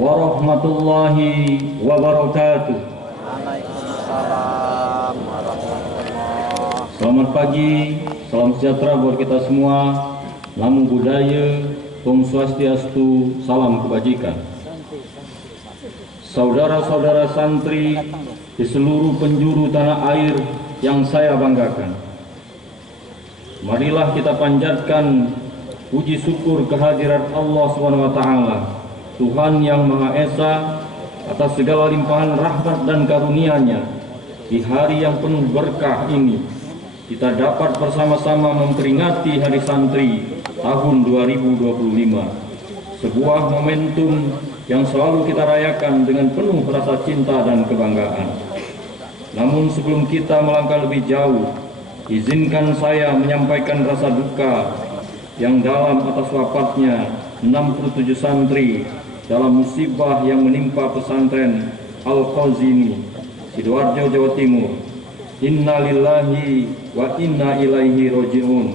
warahmatullahi wabarakatuh. Waalaikumsalam warahmatullahi. Selamat pagi, salam sejahtera buat kita semua. Namo Buddhaya, Om Swastiastu, salam kebajikan. Saudara-saudara santri di seluruh penjuru tanah air yang saya banggakan, marilah kita panjatkan puji syukur kehadirat Allah SWT, Tuhan yang Maha Esa, atas segala limpahan rahmat dan karunia-Nya. Di hari yang penuh berkah ini, kita dapat bersama-sama memperingati Hari Santri tahun 2025, sebuah momentum yang selalu kita rayakan dengan penuh rasa cinta dan kebanggaan. Namun sebelum kita melangkah lebih jauh, izinkan saya menyampaikan rasa duka yang dalam atas wafatnya 67 santri dalam musibah yang menimpa pesantren Al-Qazini, Sidoarjo, Jawa Timur. Inna lillahi wa inna ilaihi roji'un.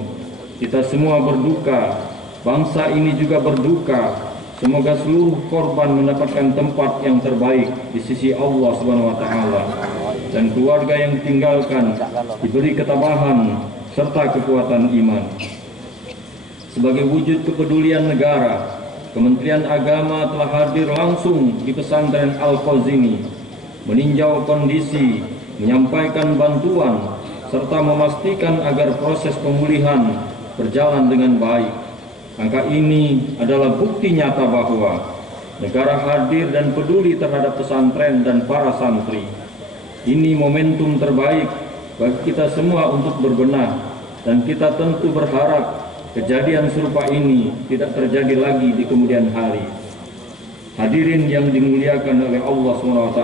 Kita semua berduka, bangsa ini juga berduka. Semoga seluruh korban mendapatkan tempat yang terbaik di sisi Allah SWT, dan keluarga yang ditinggalkan diberi ketabahan serta kekuatan iman. Sebagai wujud kepedulian negara, Kementerian Agama telah hadir langsung di pesantren Al-Qazini, meninjau kondisi, menyampaikan bantuan, serta memastikan agar proses pemulihan berjalan dengan baik. Angka ini adalah bukti nyata bahwa negara hadir dan peduli terhadap pesantren dan para santri. Ini momentum terbaik bagi kita semua untuk berbenah, dan kita tentu berharap kejadian serupa ini tidak terjadi lagi di kemudian hari. Hadirin yang dimuliakan oleh Allah SWT,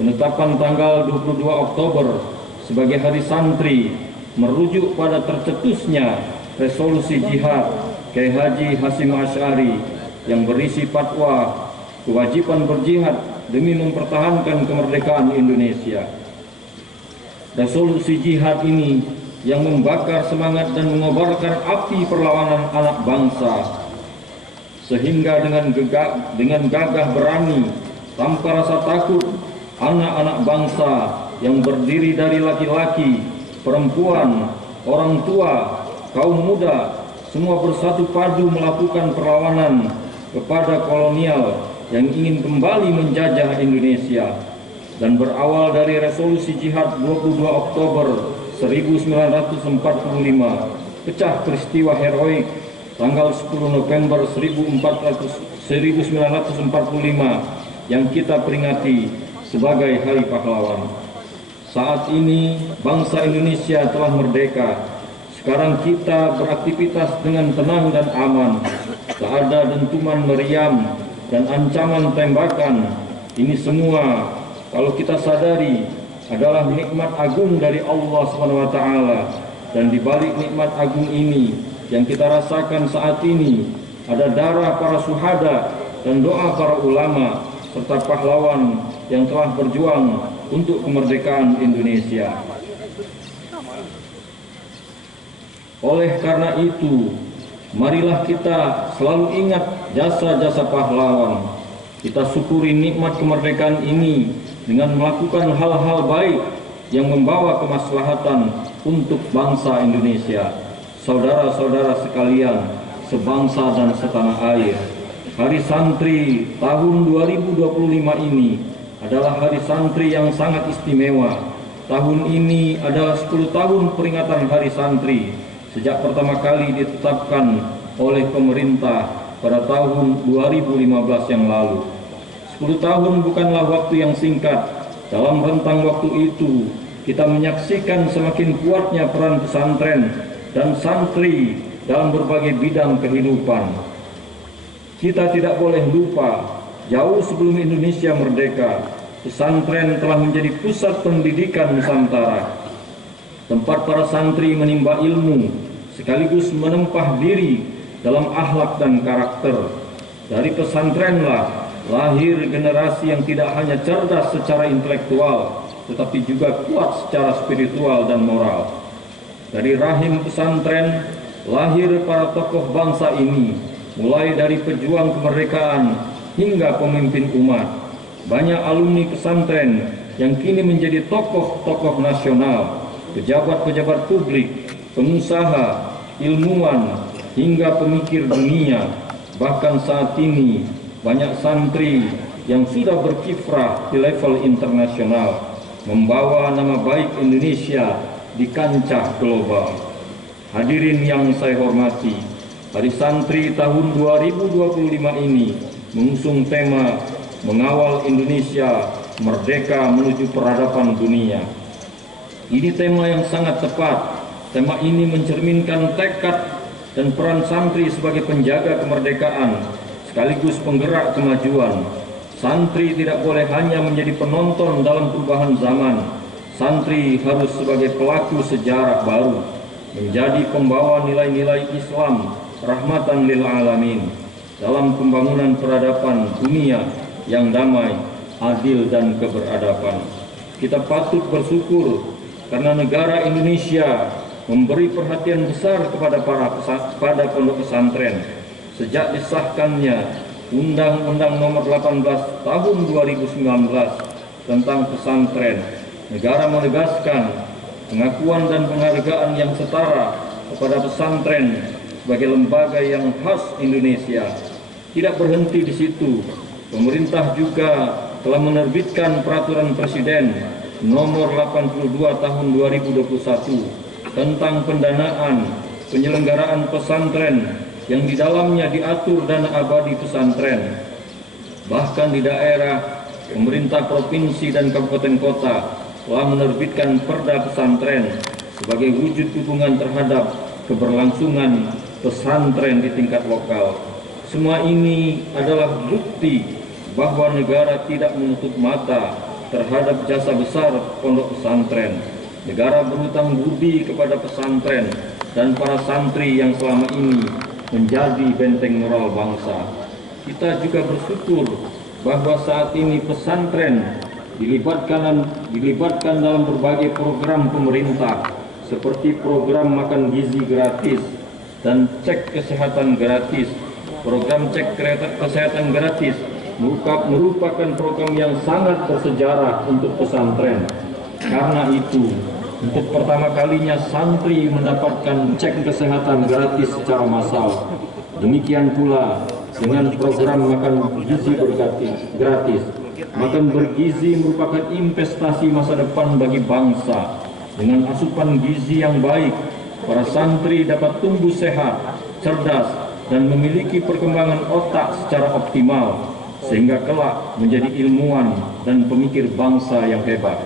penetapan tanggal 22 Oktober sebagai Hari Santri merujuk pada tercetusnya resolusi jihad Kiai Haji Hasyim Asy'ari yang berisi fatwa kewajiban berjihad demi mempertahankan kemerdekaan Indonesia. Resolusi jihad ini yang membakar semangat dan mengobarkan api perlawanan anak bangsa, sehingga dengan gagah berani tanpa rasa takut, anak-anak bangsa yang berdiri dari laki-laki, perempuan, orang tua, kaum muda, semua bersatu padu melakukan perlawanan kepada kolonial yang ingin kembali menjajah Indonesia. Dan berawal dari resolusi jihad 22 Oktober 1945, pecah peristiwa heroik tanggal 10 November 1945 yang kita peringati sebagai Hari Pahlawan. Saat ini bangsa Indonesia telah merdeka. Sekarang kita beraktivitas dengan tenang dan aman. Tak ada dentuman meriam dan ancaman tembakan. Ini semua kalau kita sadari adalah nikmat agung dari Allah SWT. Dan di balik nikmat agung ini yang kita rasakan saat ini ada darah para syuhada dan doa para ulama serta pahlawan yang telah berjuang untuk kemerdekaan Indonesia. Oleh karena itu, marilah kita selalu ingat jasa-jasa pahlawan. Kita syukuri nikmat kemerdekaan ini dengan melakukan hal-hal baik yang membawa kemaslahatan untuk bangsa Indonesia. Saudara-saudara sekalian, sebangsa dan setanah air, Hari Santri tahun 2025 ini adalah Hari Santri yang sangat istimewa. Tahun ini adalah 10 tahun peringatan Hari Santri sejak pertama kali ditetapkan oleh pemerintah pada tahun 2015 yang lalu. 10 tahun bukanlah waktu yang singkat. Dalam rentang waktu itu, kita menyaksikan semakin kuatnya peran pesantren dan santri dalam berbagai bidang kehidupan. Kita tidak boleh lupa, jauh sebelum Indonesia merdeka, pesantren telah menjadi pusat pendidikan Nusantara. Tempat para santri menimba ilmu, sekaligus menempah diri dalam akhlak dan karakter. Dari pesantrenlah lahir generasi yang tidak hanya cerdas secara intelektual, tetapi juga kuat secara spiritual dan moral. Dari rahim pesantren lahir para tokoh bangsa ini, mulai dari pejuang kemerdekaan hingga pemimpin umat. Banyak alumni pesantren yang kini menjadi tokoh-tokoh nasional, pejabat-pejabat publik, pengusaha, ilmuwan, hingga pemikir dunia. Bahkan saat ini banyak santri yang sudah berkiprah di level internasional, membawa nama baik Indonesia di kancah global. Hadirin yang saya hormati, Hari Santri tahun 2025 ini mengusung tema Mengawal Indonesia Merdeka Menuju Peradaban Dunia. Ini tema yang sangat tepat. Tema ini mencerminkan tekad dan peran santri sebagai penjaga kemerdekaan sekaligus penggerak kemajuan. Santri tidak boleh hanya menjadi penonton dalam perubahan zaman. Santri harus sebagai pelaku sejarah baru, menjadi pembawa nilai-nilai Islam rahmatan lil alamin dalam pembangunan peradaban dunia yang damai, adil dan keberadaban. Kita patut bersyukur karena negara Indonesia memberi perhatian besar kepada pada pondok pesantren. Sejak disahkannya Undang-Undang Nomor 18 Tahun 2019 tentang pesantren, negara menegaskan pengakuan dan penghargaan yang setara kepada pesantren sebagai lembaga yang khas Indonesia. Tidak berhenti di situ, pemerintah juga telah menerbitkan Peraturan Presiden Nomor 82 Tahun 2021 tentang pendanaan penyelenggaraan pesantren yang di dalamnya diatur dana abadi pesantren. Bahkan di daerah, pemerintah provinsi dan kabupaten kota telah menerbitkan Perda Pesantren sebagai wujud dukungan terhadap keberlangsungan pesantren di tingkat lokal. Semua ini adalah bukti bahwa negara tidak menutup mata terhadap jasa besar pondok pesantren. Negara berhutang budi kepada pesantren dan para santri yang selama ini menjadi benteng moral bangsa. Kita juga bersyukur bahwa saat ini pesantren dilibatkan dalam berbagai program pemerintah seperti program makan gizi gratis dan cek kesehatan gratis. Program cek kesehatan gratis merupakan program yang sangat bersejarah untuk pesantren. Karena itu, untuk pertama kalinya santri mendapatkan cek kesehatan gratis secara massal. Demikian pula dengan program makan gizi gratis. Makan bergizi merupakan investasi masa depan bagi bangsa. Dengan asupan gizi yang baik, para santri dapat tumbuh sehat, cerdas, dan memiliki perkembangan otak secara optimal, sehingga kelak menjadi ilmuwan dan pemikir bangsa yang hebat.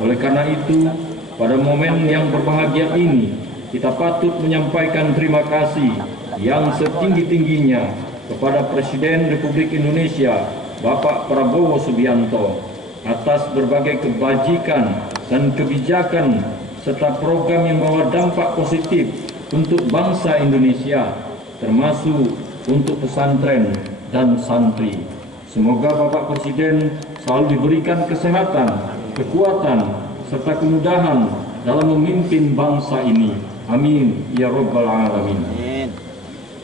Oleh karena itu, pada momen yang berbahagia ini, kita patut menyampaikan terima kasih yang setinggi-tingginya kepada Presiden Republik Indonesia, Bapak Prabowo Subianto, atas berbagai kebajikan dan kebijakan serta program yang membawa dampak positif untuk bangsa Indonesia, termasuk untuk pesantren dan santri. Semoga Bapak Presiden selalu diberikan kesehatan, kekuatan, serta kemudahan dalam memimpin bangsa ini. Amin ya Rabbal Alamin.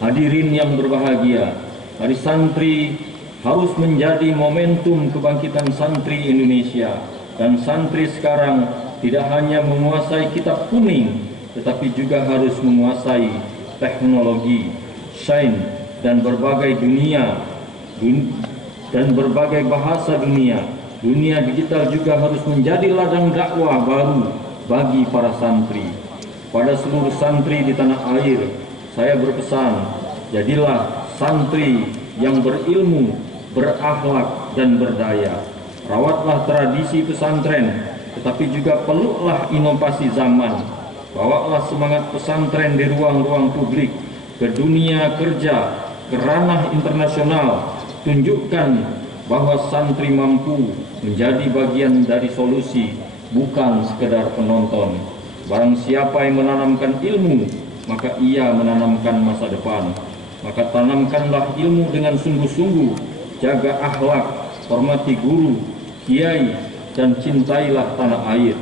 Hadirin yang berbahagia, Hari Santri harus menjadi momentum kebangkitan santri Indonesia. Dan santri sekarang tidak hanya menguasai kitab kuning, tetapi juga harus menguasai teknologi, sains, dan berbagai berbagai bahasa dunia. Dunia digital juga harus menjadi ladang dakwah baru bagi para santri. Pada seluruh santri di tanah air, saya berpesan, jadilah santri yang berilmu, berakhlak, dan berdaya. Rawatlah tradisi pesantren, tetapi juga peluklah inovasi zaman. Bawalah semangat pesantren di ruang-ruang publik, ke dunia kerja, ke ranah internasional. Tunjukkan bahwa santri mampu menjadi bagian dari solusi, bukan sekedar penonton. Barang siapa yang menanamkan ilmu, maka ia menanamkan masa depan. Maka tanamkanlah ilmu dengan sungguh-sungguh, jaga akhlak, hormati guru, kiai, dan cintailah tanah air.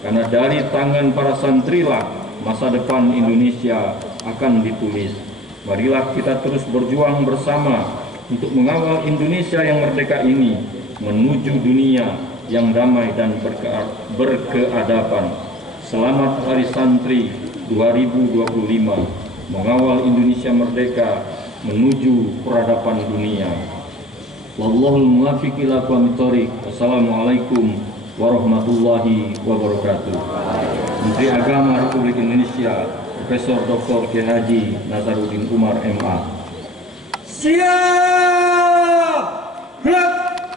Karena dari tangan para santrilah masa depan Indonesia akan ditulis. Marilah kita terus berjuang bersama untuk mengawal Indonesia yang merdeka ini menuju dunia yang damai dan berkeadaban. Selamat Hari Santri 2025, mengawal Indonesia merdeka menuju peradaban dunia. Wallahul muwaffiq ila aqwamit thoriq. Wassalamualaikum warahmatullahi wabarakatuh. Menteri Agama Republik Indonesia Profesor Dr. Kiai Haji Nazaruddin Umar MA. Siap!